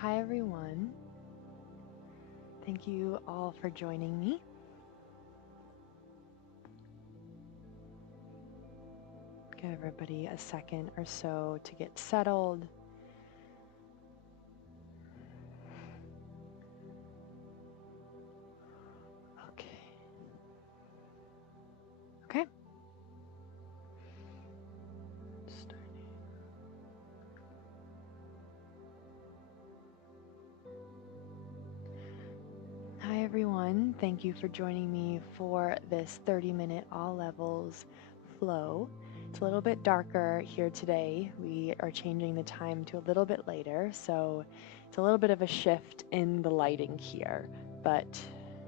Hi everyone. Thank you all for joining me. Give everybody a second or so to get settled. Okay. Okay. Starting. Hi everyone. Thank you for joining me for this 30-minute all levels flow. It's a little bit darker here today. We are changing the time to a little bit later, so it's a little bit of a shift in the lighting here, but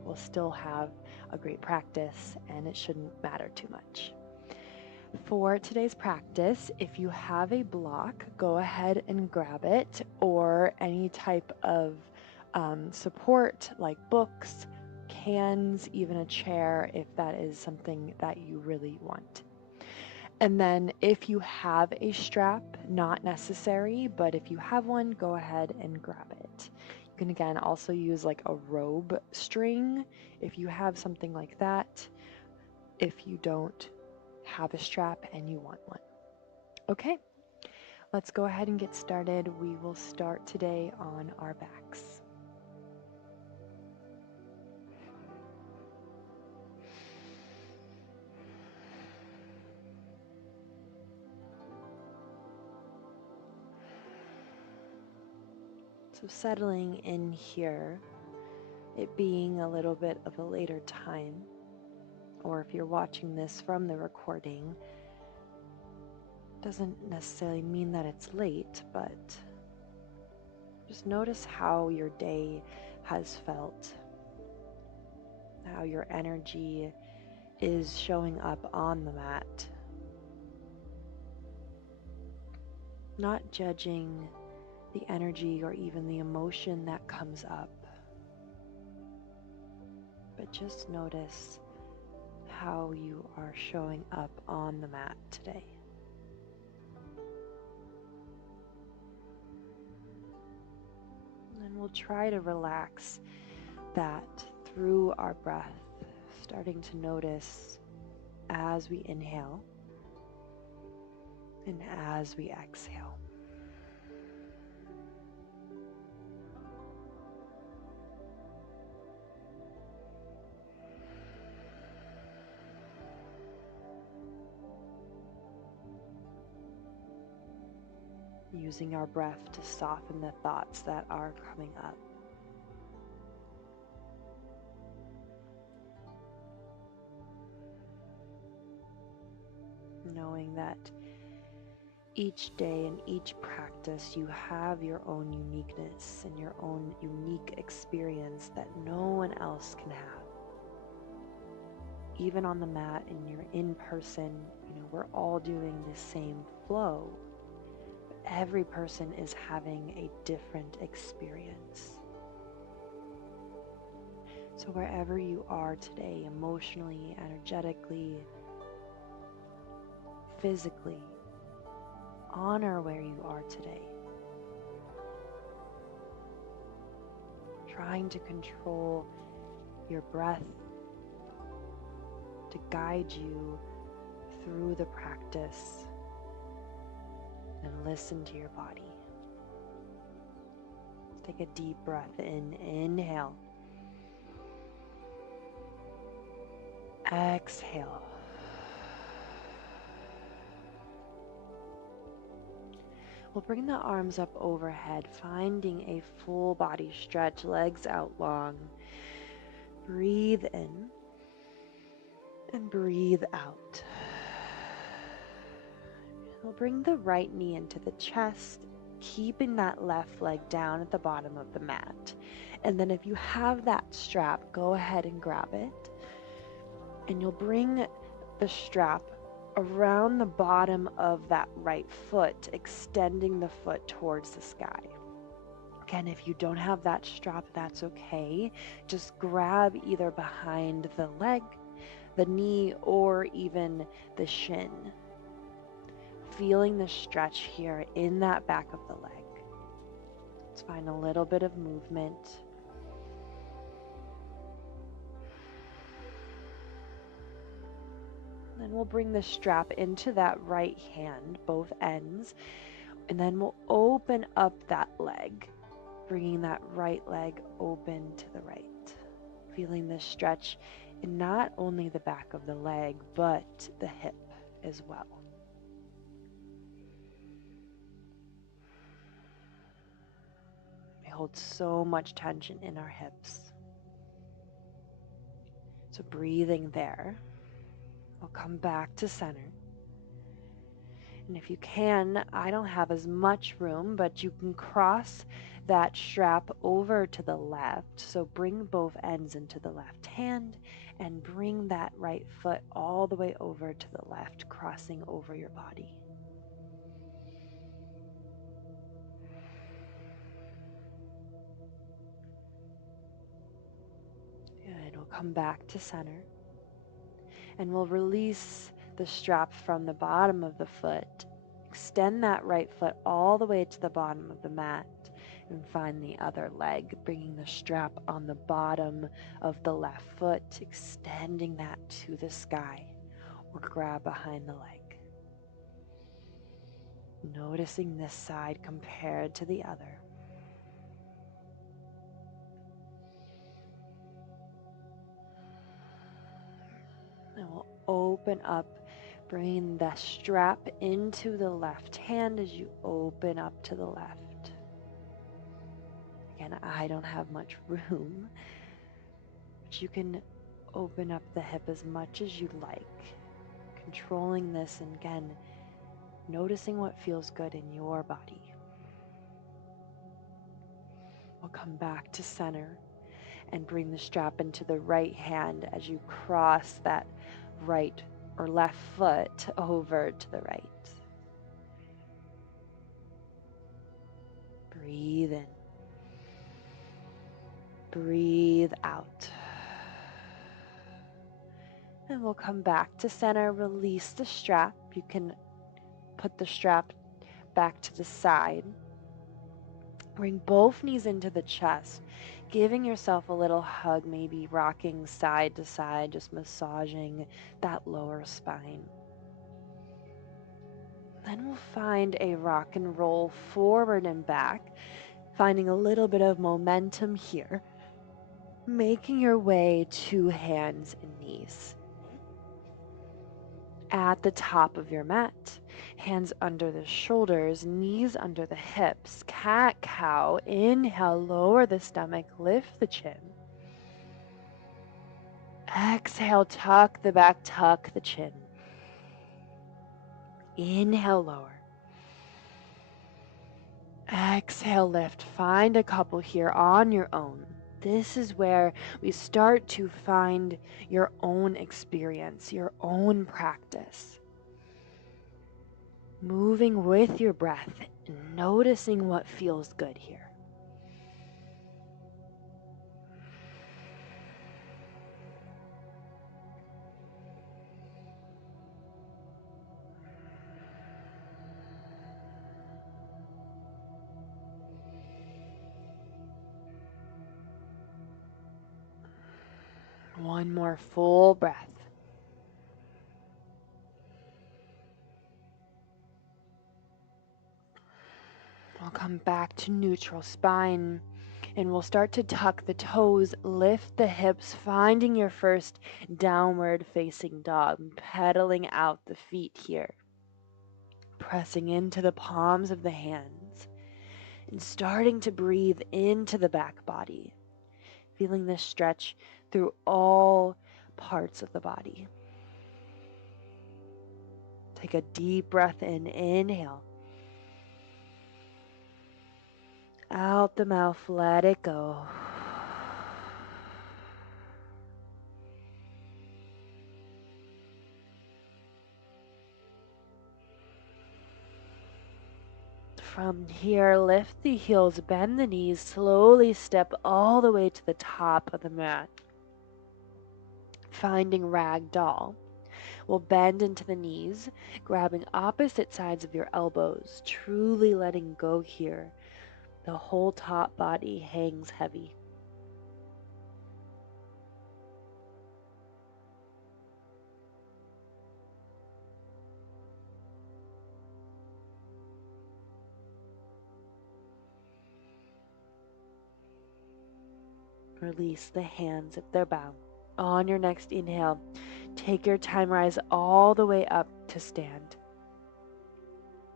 we'll still have a great practice and it shouldn't matter too much. For today's practice, if you have a block, go ahead and grab it, or any type of support like books, cans, even a chair if that is something that you really want. And then if you have a strap, not necessary, but if you have one, go ahead and grab it. You can again also use like a robe string if you have something like that, if you don't have a strap and you want one. Okay, let's go ahead and get started. We will start today on our backs. So settling in here, it being a little bit of a later time, or if you're watching this from the recording, doesn't necessarily mean that it's late, but just notice how your day has felt, how your energy is showing up on the mat. Not judging the energy or even the emotion that comes up, but just notice how you are showing up on the mat today. And we'll try to relax that through our breath, starting to notice as we inhale and as we exhale. Using our breath to soften the thoughts that are coming up. Knowing that each day and each practice you have your own uniqueness and your own unique experience that no one else can have. Even on the mat and you're in person, we're all doing the same flow. But every person is having a different experience. So wherever you are today, emotionally, energetically, physically, honor where you are today. Trying to control your breath to guide you through the practice, and listen to your body. Take a deep breath in. Inhale. Exhale. We'll bring the arms up overhead, finding a full body stretch, legs out long. Breathe in and breathe out. We'll bring the right knee into the chest, keeping that left leg down at the bottom of the mat. And then if you have that strap, go ahead and grab it. And you'll bring the strap around the bottom of that right foot, extending the foot towards the sky. Again, if you don't have that strap, that's okay. Just grab either behind the leg, the knee, or even the shin. Feeling the stretch here in that back of the leg. Let's find a little bit of movement. Then we'll bring the strap into that right hand, both ends, and then we'll open up that leg, bringing that right leg open to the right. Feeling this stretch in not only the back of the leg, but the hip as well. We hold so much tension in our hips. So breathing there, we'll come back to center. And if you can, I don't have as much room, but you can cross that strap over to the left. So bring both ends into the left hand and bring that right foot all the way over to the left, crossing over your body. Good. We'll come back to center and we'll release the strap from the bottom of the foot. Extend that right foot all the way to the bottom of the mat and find the other leg, bringing the strap on the bottom of the left foot, extending that to the sky, or grab behind the leg. Noticing this side compared to the other. And we'll open up, bringing the strap into the left hand as you open up to the left. Again, I don't have much room, but you can open up the hip as much as you'd like, controlling this and again, noticing what feels good in your body. We'll come back to center and bring the strap into the right hand as you cross that right or left foot over to the right. Breathe in. Breathe out. And we'll come back to center, release the strap. You can put the strap back to the side. Bring both knees into the chest, giving yourself a little hug, maybe rocking side to side, just massaging that lower spine. Then we'll find a rock and roll forward and back, finding a little bit of momentum here, making your way to hands and knees. At the top of your mat, hands under the shoulders, knees under the hips, cat-cow. Inhale, lower the stomach, lift the chin. Exhale, tuck the back, tuck the chin. Inhale, lower. Exhale, lift. Find a couple here on your own. This is where we start to find your own experience, your own practice. Moving with your breath and noticing what feels good here. One more full breath. We'll come back to neutral spine and we'll start to tuck the toes, lift the hips, finding your first downward facing dog, pedaling out the feet here, pressing into the palms of the hands and starting to breathe into the back body, feeling this stretch through all parts of the body. Take a deep breath in, inhale. Out the mouth, let it go. From here, lift the heels, bend the knees, slowly step all the way to the top of the mat. Finding ragdoll. We'll bend into the knees, grabbing opposite sides of your elbows, truly letting go here. The whole top body hangs heavy. Release the hands if they're bound. On your next inhale, take your time, rise all the way up to stand.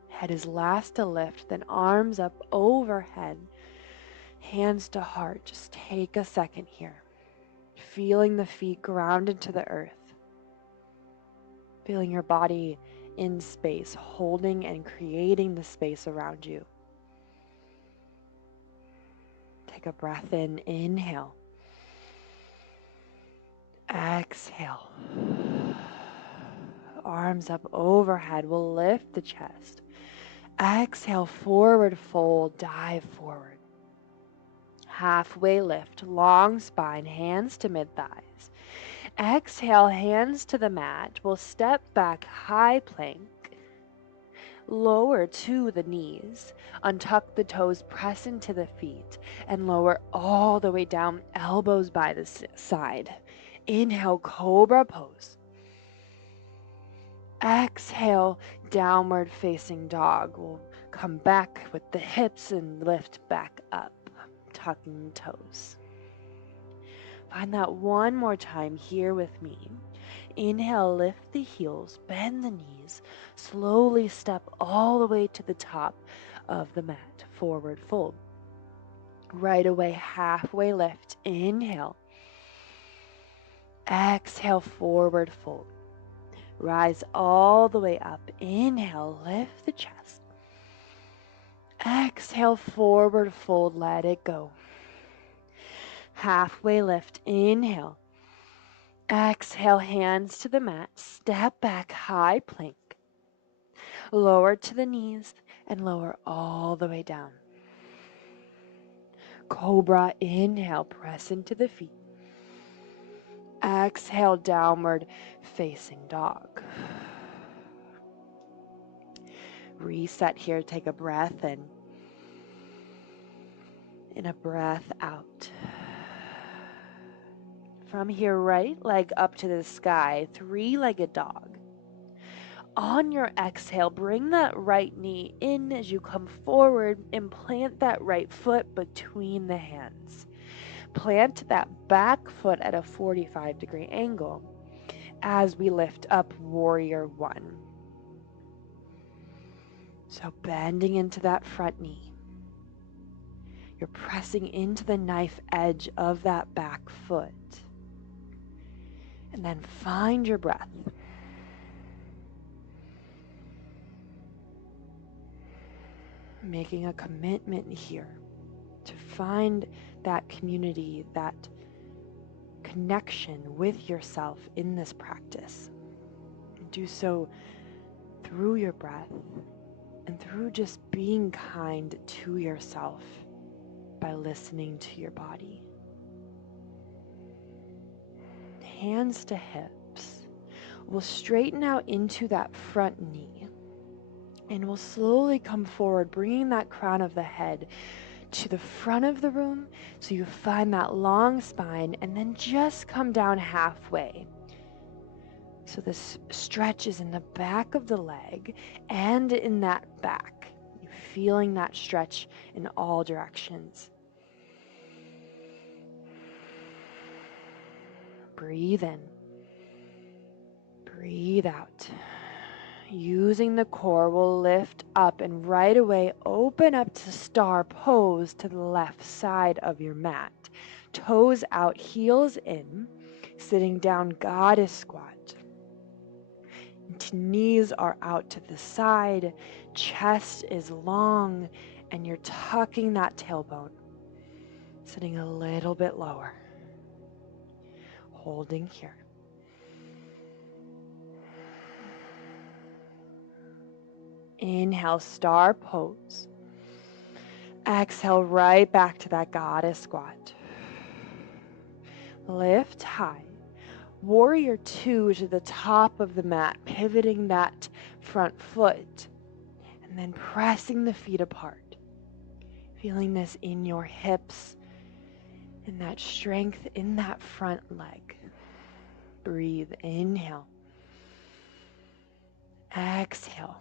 Head is last to lift, then arms up overhead, hands to heart. Just take a second here. Feeling the feet grounded to the earth. Feeling your body in space, holding and creating the space around you. Take a breath in, inhale. Exhale. Arms up overhead, we'll lift the chest. Exhale, forward fold, dive forward. Halfway lift, long spine, hands to mid-thighs. Exhale, hands to the mat. We'll step back, high plank. Lower to the knees. Untuck the toes, press into the feet, and lower all the way down, elbows by the side. Inhale, cobra pose. Exhale, downward facing dog. We'll come back with the hips and lift back up, tucking toes. Find that one more time here with me. Inhale, lift the heels, bend the knees, slowly step all the way to the top of the mat, forward fold. Right away, halfway lift, inhale. Exhale, forward fold. Rise all the way up. Inhale, lift the chest. Exhale, forward fold, let it go. Halfway lift, inhale. Exhale, hands to the mat. Step back, high plank. Lower to the knees and lower all the way down. Cobra, inhale, press into the feet. Exhale, downward facing dog. Reset here, take a breath in and a breath out. From here, right leg up to the sky, three-legged dog. On your exhale, bring that right knee in as you come forward and plant that right foot between the hands. Plant that back foot at a 45-degree angle as we lift up warrior one. So bending into that front knee. You're pressing into the knife edge of that back foot. And then find your breath. Making a commitment here to find that community, that connection with yourself in this practice. Do so through your breath and through just being kind to yourself by listening to your body. Hands to hips. We'll straighten out into that front knee. And we'll slowly come forward, bringing that crown of the head to the front of the room so you find that long spine, and then just come down halfway. So this stretch is in the back of the leg and in that back. You're feeling that stretch in all directions. Breathe in. Breathe out. Using the core, we'll lift up and right away open up to star pose to the left side of your mat. Toes out, heels in, sitting down, goddess squat. Knees are out to the side, chest is long, and you're tucking that tailbone, sitting a little bit lower. Holding here. Inhale, star pose. Exhale, right back to that goddess squat. Lift high. Warrior two to the top of the mat, pivoting that front foot, and then pressing the feet apart. Feeling this in your hips and that strength in that front leg. Breathe, inhale. Exhale.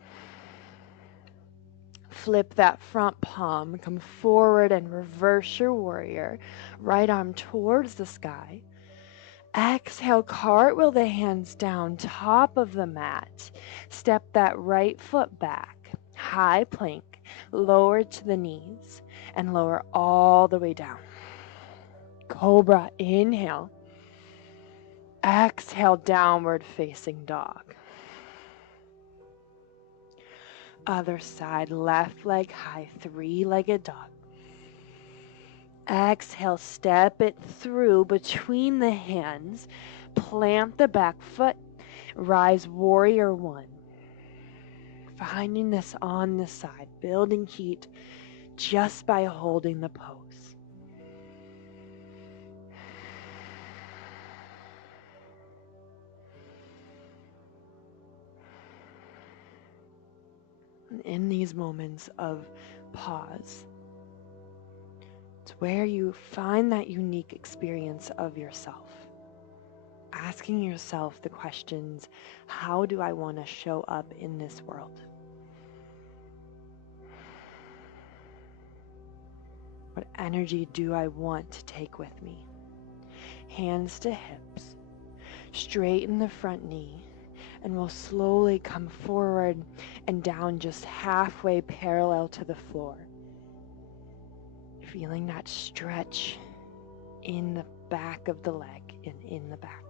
Flip that front palm, come forward and reverse your warrior. Right arm towards the sky. Exhale, cartwheel the hands down, top of the mat. Step that right foot back. High plank, lower to the knees, and lower all the way down. Cobra, inhale. Exhale, downward facing dog. Other side, left leg high, three-legged dog. Exhale, step it through between the hands. Plant the back foot. Rise, warrior one. Finding this on the side, building heat just by holding the pose. In these moments of pause, it's where you find that unique experience of yourself. Asking yourself the questions, how do I want to show up in this world? What energy do I want to take with me? Hands to hips, straighten the front knee, and we'll slowly come forward and down just halfway parallel to the floor. Feeling that stretch in the back of the leg and in the back.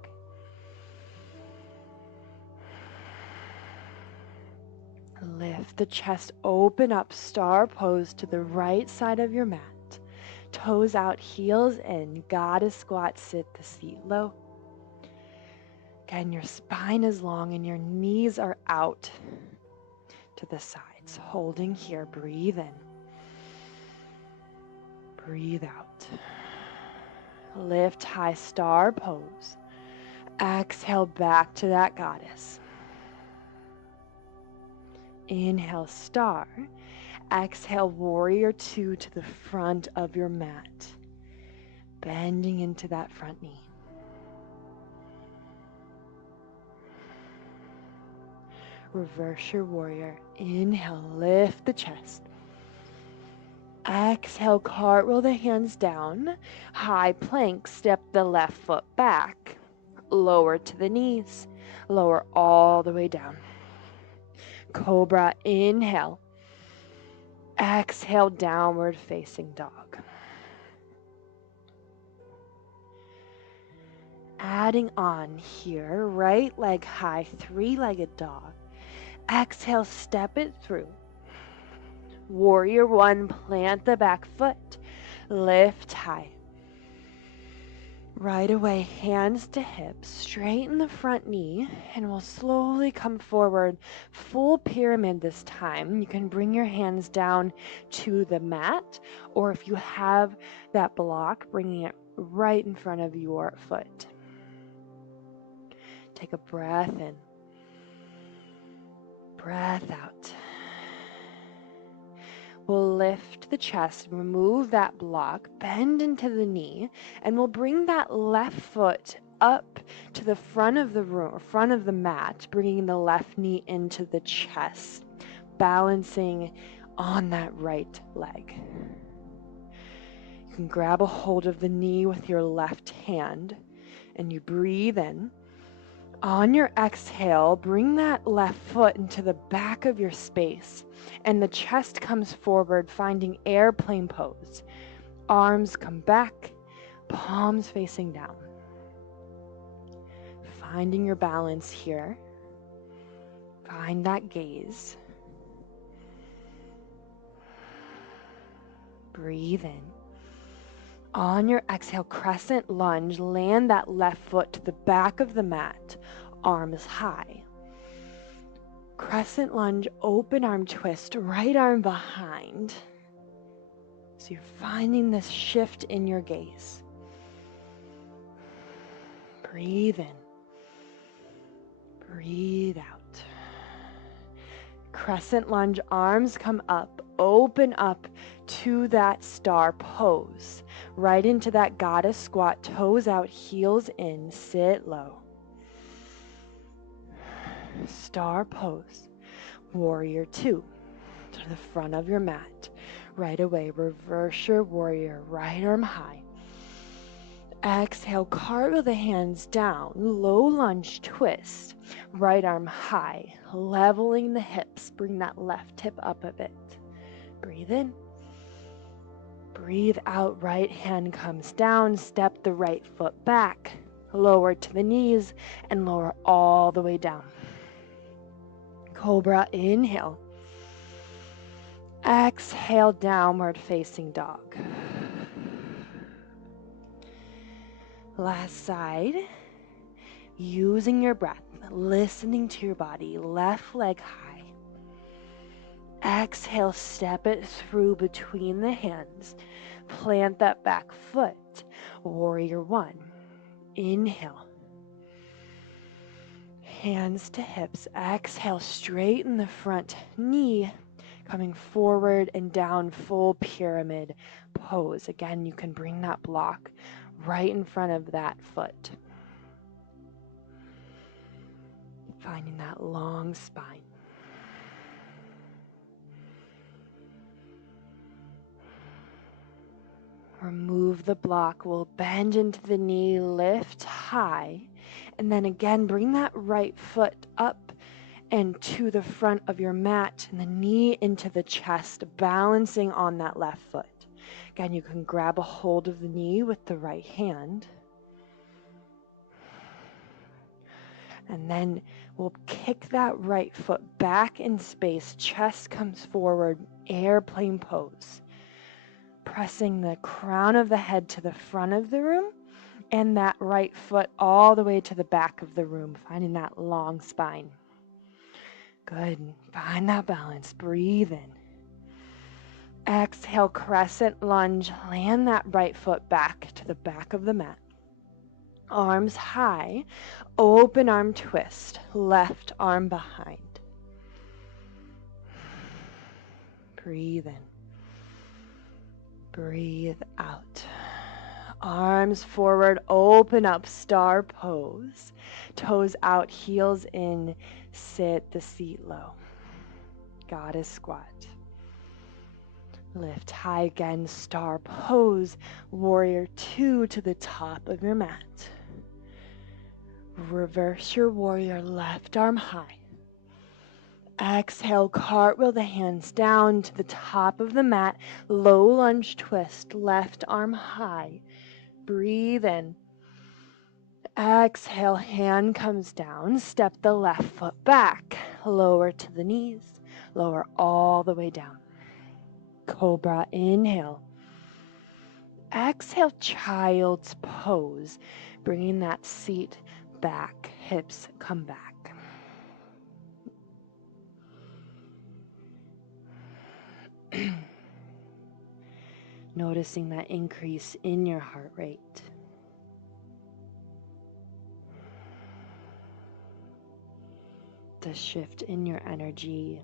Lift the chest, open up, star pose to the right side of your mat. Toes out, heels in, goddess squat, sit the seat low. Again, your spine is long and your knees are out to the sides. Holding here, breathe in. Breathe out. Lift high, star pose. Exhale back to that goddess. Inhale, star. Exhale, warrior two to the front of your mat. Bending into that front knee. Reverse your warrior. Inhale, lift the chest. Exhale, cartwheel the hands down. High plank, step the left foot back. Lower to the knees. Lower all the way down. Cobra, inhale. Exhale, downward facing dog. Adding on here, right leg high, three-legged dog. Exhale, step it through. Warrior one, plant the back foot. Lift high. Right away, hands to hips, straighten the front knee, and we'll slowly come forward, full pyramid this time. You can bring your hands down to the mat, or if you have that block, bringing it right in front of your foot. Take a breath in, breath out. We'll lift the chest, remove that block, bend into the knee, and we'll bring that left foot up to the front of the room, or front of the mat, bringing the left knee into the chest, balancing on that right leg. You can grab a hold of the knee with your left hand, and you breathe in. On your exhale, bring that left foot into the back of your space, and the chest comes forward, finding airplane pose. Arms come back, palms facing down. Finding your balance here. Find that gaze. Breathe in. On your exhale, crescent lunge, land that left foot to the back of the mat, arms high. Crescent lunge, open arm twist, right arm behind. So you're finding this shift in your gaze. Breathe in. Breathe out. Crescent lunge, arms come up, open up to that star pose, right into that goddess squat, toes out, heels in, sit low. Star pose, warrior two, to the front of your mat. Right away, reverse your warrior, right arm high. Exhale, cartwheel the hands down, low lunge twist, right arm high, leveling the hips, bring that left hip up a bit. Breathe in. Breathe out, right hand comes down, step the right foot back, lower to the knees, and lower all the way down. Cobra, inhale. Exhale, downward facing dog. Last side, using your breath, listening to your body, left leg high. Exhale, step it through between the hands. Plant that back foot. Warrior one. Inhale. Hands to hips. Exhale, straighten the front knee. Coming forward and down, full pyramid pose. Again, you can bring that block right in front of that foot. Finding that long spine. Remove the block, we'll bend into the knee, lift high, and then again bring that right foot up and to the front of your mat and the knee into the chest, balancing on that left foot. Again, you can grab a hold of the knee with the right hand. And then we'll kick that right foot back in space, chest comes forward, airplane pose. Pressing the crown of the head to the front of the room and that right foot all the way to the back of the room, finding that long spine. Good. Find that balance. Breathe in. Exhale, crescent lunge. Land that right foot back to the back of the mat. Arms high. Open arm twist. Left arm behind. Breathe in. Breathe out. Arms forward, open up, star pose. Toes out, heels in, sit the seat low. Goddess squat. Lift high again, star pose. Warrior two to the top of your mat. Reverse your warrior, left arm high. Exhale, cartwheel the hands down to the top of the mat. Low lunge twist, left arm high. Breathe in. Exhale, hand comes down. Step the left foot back. Lower to the knees. Lower all the way down. Cobra, inhale. Exhale, child's pose. Bringing that seat back. Hips come back. Noticing that increase in your heart rate. The shift in your energy.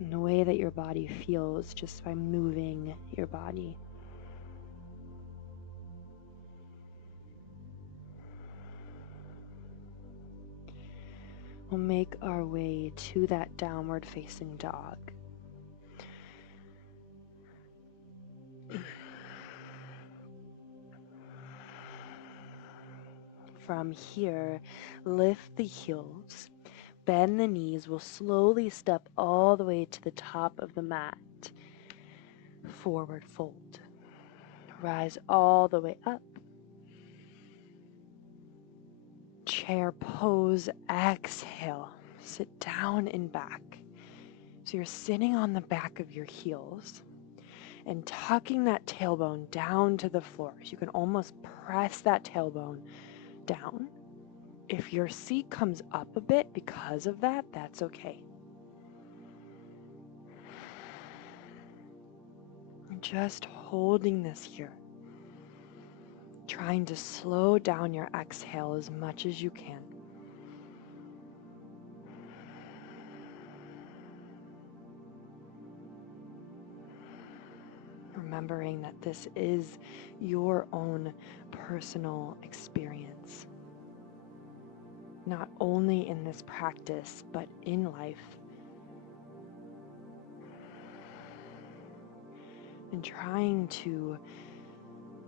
And the way that your body feels just by moving your body. We'll make our way to that downward facing dog. From here, lift the heels, bend the knees. We'll slowly step all the way to the top of the mat. Forward fold. Rise all the way up. Chair pose, exhale. Sit down and back. So you're sitting on the back of your heels and tucking that tailbone down to the floor. So you can almost press that tailbone down. If your seat comes up a bit because of that, that's okay. Just holding this here. Trying to slow down your exhale as much as you can. remembering that this is your own personal experience, not only in this practice, but in life. And trying to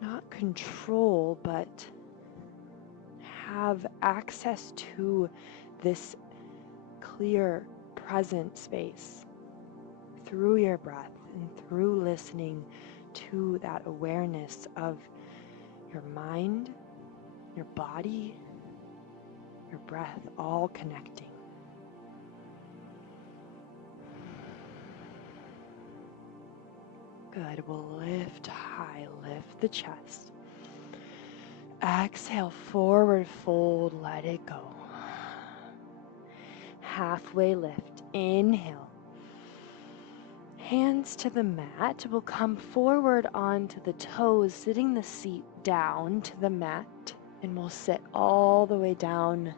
not control, but have access to this clear, present space through your breath and through listening to that awareness of your mind, your body, your breath, all connecting. Good. We'll lift high, lift the chest. Exhale, forward fold, let it go. Halfway lift, inhale. Hands to the mat. We'll come forward onto the toes, sitting the seat down to the mat, and we'll sit all the way down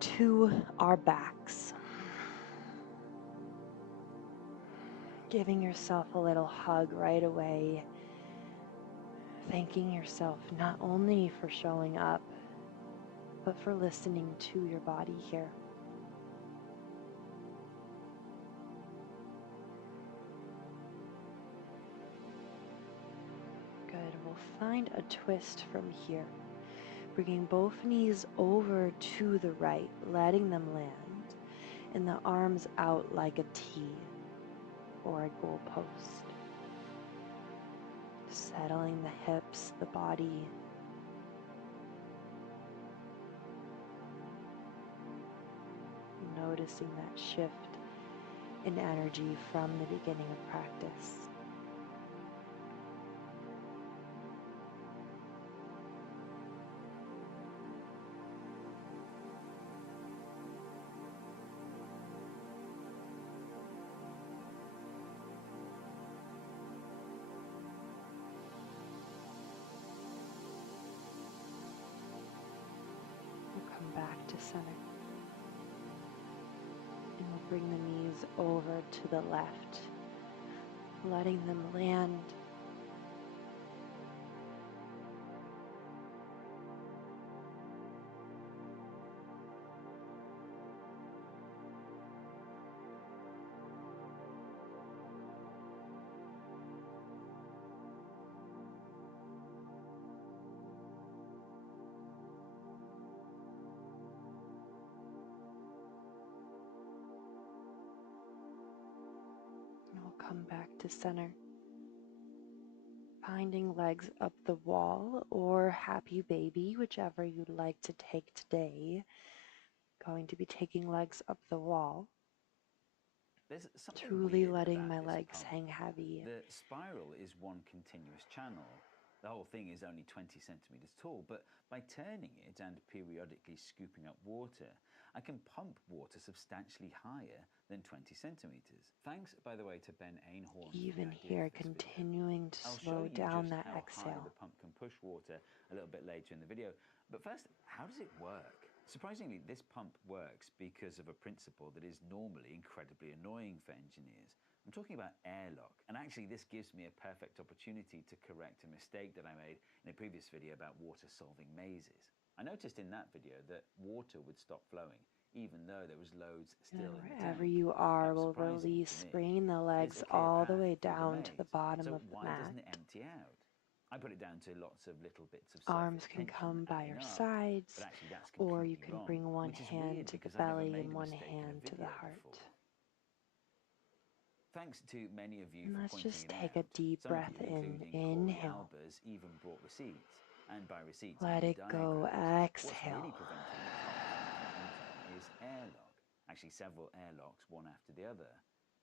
to our backs. Giving yourself a little hug right away. Thanking yourself not only for showing up, but for listening to your body here. Good. We'll find a twist from here. Bringing both knees over to the right, letting them land, and the arms out like a T or a goalpost. Settling the hips, the body. Noticing that shift in energy from the beginning of practice. Back to center. And we'll bring the knees over to the left, letting them land. Come back to center. Finding legs up the wall or happy baby, whichever you'd like to take today. Going to be taking legs up the wall. There's something Truly weird letting about my this legs pump. hang heavy. The spiral is one continuous channel. The whole thing is only 20 centimeters tall, but by turning it and periodically scooping up water, I can pump water substantially higher than 20 centimeters. Thanks, by the way, to Ben Einhorn Even for the idea here, for this video. continuing to I'll slow show you down just that how high the exhale. pump can push water a little bit later in the video. But first, how does it work? Surprisingly, this pump works because of a principle that is normally incredibly annoying for engineers. I'm talking about airlock, and actually this gives me a perfect opportunity to correct a mistake that I made in a previous video about water solving mazes. I noticed in that video that water would stop flowing, even though there was loads still in the tank. Wherever you are, That was we'll surprising to release, me. bringing the There's legs a clear all the path way through the down to the maze, bottom so of the why mat. doesn't it empty out? I put it down to lots of little bits of Arms surface can tension come by adding your up, sides, but actually that's or you completely can wrong, bring one which is hand weird to the because I never belly made and a one mistake in a hand to the video heart. before. Thanks to many of you And for let's pointing just it take a out. deep Some of breath you, in. including Corey Inhale. Albers, even brought receipts. And by receipts, I Let mean it go. diagrams. What's Exhale. really preventing the pump from emptying is airlock. Actually, several airlocks, one after the other.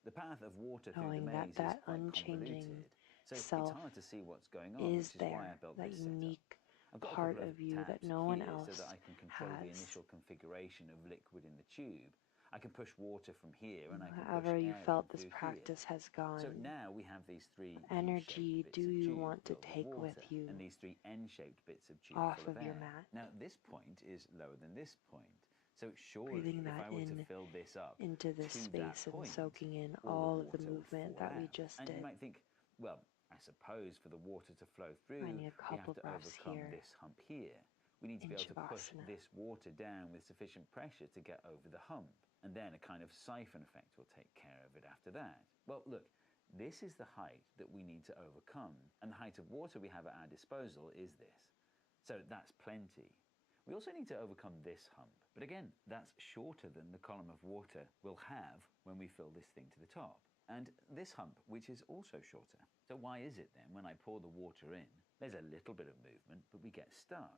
The path of water through the Knowing that maze is that quite unchanging convoluted, so it's self hard to see what's going on, is which is why I there, built that this setup. unique I've got a part couple of of you that tabs no one here so else that I can control the has. initial configuration of liquid in the tube. I can push water from here and I can push However you air in felt this through here. practice has gone, So now we have these three what energy U-shaped do bits of you tube want to filled with take with water you and these three N-shaped bits of tube off full of of your air. mat? Now this point is lower than this point. So Breathing surely if that I were to in fill this up into this to that space and point, soaking in all the all of the water would movement fall that we out. just And you did. might think, well, I suppose for the water to flow through, Finding a we have couple to breaths overcome here. this hump here. We need to be In able to push Shavasana. this water down with sufficient pressure to get over the hump. And then a kind of siphon effect will take care of it after that. Well, look, this is the height that we need to overcome. And the height of water we have at our disposal is this. So that's plenty. We also need to overcome this hump. But again, that's shorter than the column of water we'll have when we fill this thing to the top. And this hump, which is also shorter. So why is it then when I pour the water in, there's a little bit of movement, but we get stuck?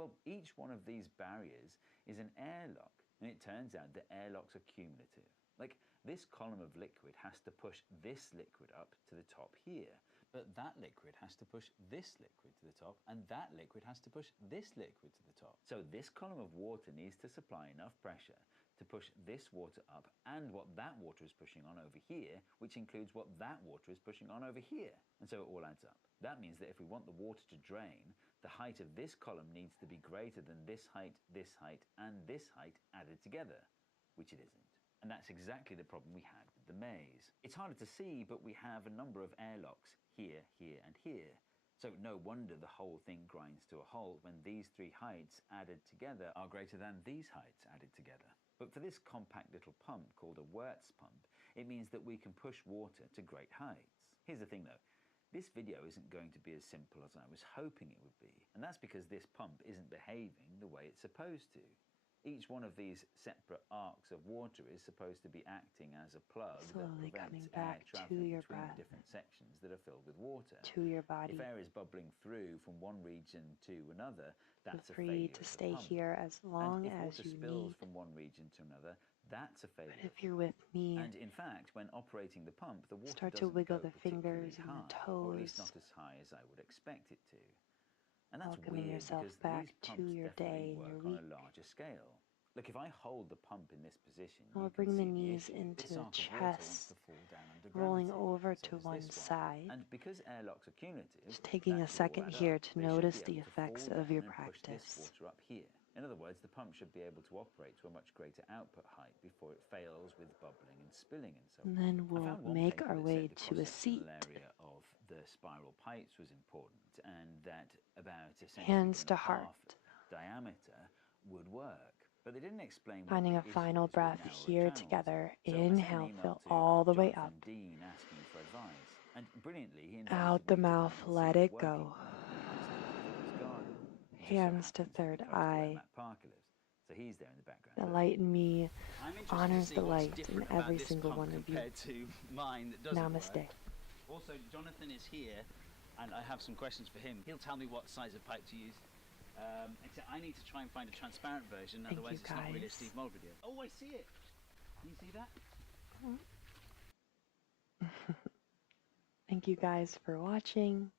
Well, each one of these barriers is an airlock, and it turns out that airlocks are cumulative. Like, this column of liquid has to push this liquid up to the top here, but that liquid has to push this liquid to the top, and that liquid has to push this liquid to the top. So this column of water needs to supply enough pressure to push this water up and what that water is pushing on over here, which includes what that water is pushing on over here. And so it all adds up. That means that if we want the water to drain, the height of this column needs to be greater than this height, and this height added together, which it isn't. And that's exactly the problem we had with the maze. It's harder to see, but we have a number of airlocks here, here, and here. So no wonder the whole thing grinds to a halt when these three heights added together are greater than these heights added together. But for this compact little pump called a Wirtz pump, it means that we can push water to great heights. Here's the thing though, this video isn't going to be as simple as I was hoping it would be, and that's because this pump isn't behaving the way it's supposed to. Each one of these separate arcs of water is supposed to be acting as a plug Slowly that prevents coming air back to traveling your between breath, the different sections that are filled with water. to your If body. air is bubbling through from one region to another, Feel that's a free failure to of the stay pump. here as And long if as water you spills need. from one region to another, that's a But failure if of the you're pump. with me, And in fact, when operating the pump, the water start to doesn't wiggle go the particularly fingers and the high, or at least toes, not as high as I would expect it to. And that's welcoming weird yourself because back these to pumps your definitely day and work your on week. a larger scale. Look, if I hold the pump in this position, We'll you can bring the see the knees issue. into This the arc of water wants chest, to fall down under rolling gravity. over So to does one this one. side. And because airlocks are cumulative, Just taking a that should all second add here up. to They notice should be the able to effects fall of your down and push this practice. water up here. In other words, the pump should be able to operate to a much greater output height before it fails with bubbling and spilling and so on. And then I we'll found one make paper our that way said the to a seat. cross-sectional area of the spiral pipes was important and that about essentially Hands to half heart. diameter would work. But they didn't explain Finding what a the final issue is with breath narrower here channels. together. So I sent an Inhale, email fill to all the way up. Jonathan Dean asking for advice. And brilliantly, he Out invited the me to mouth, come and let see it it working go. in his his garden. It just so Hands to happens to be third close to where eye. Matt Parker lives. So he's there in the background. The Look. light in me I'm interested honors to see the what's light in different about every this single pump one of you. compared to mine that doesn't Namaste. work. Also, Jonathan is here, and I have some questions for him. He'll tell me what size of pipe to use. Except I need to try and find a transparent version, Thank otherwise you, it's not really a guys. Steve Mold video. Oh, I see it. Can you see that? Thank you guys for watching.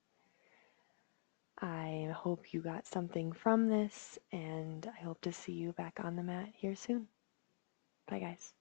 I hope you got something from this, and I hope to see you back on the mat here soon. Bye, guys.